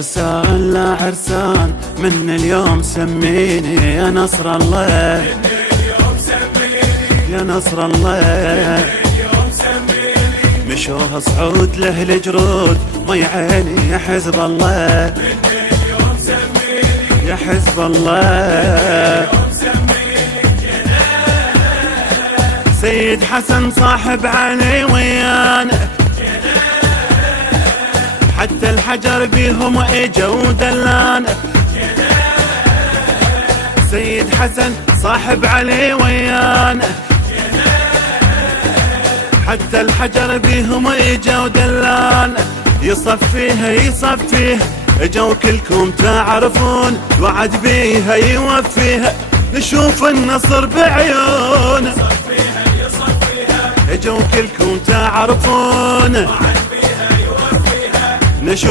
عرسان لا عرسان من اليوم سميني يا نصر الله، يا نصر الله. مشوها صعود لأهل جرود مي عيني يا حزب الله، يا حزب الله. سيد حسن صاحب علي ويانا، حتى الحجر بيهم اجوا دلانا. سيد حسن صاحب علي ويانا، حتى الحجر بيهم اجوا دلانا. يصفيها يصفيها اجوا كلكم تعرفون، وعد بيها يوفيها نشوف النصر بعيونه. اجوا كلكم تعرفون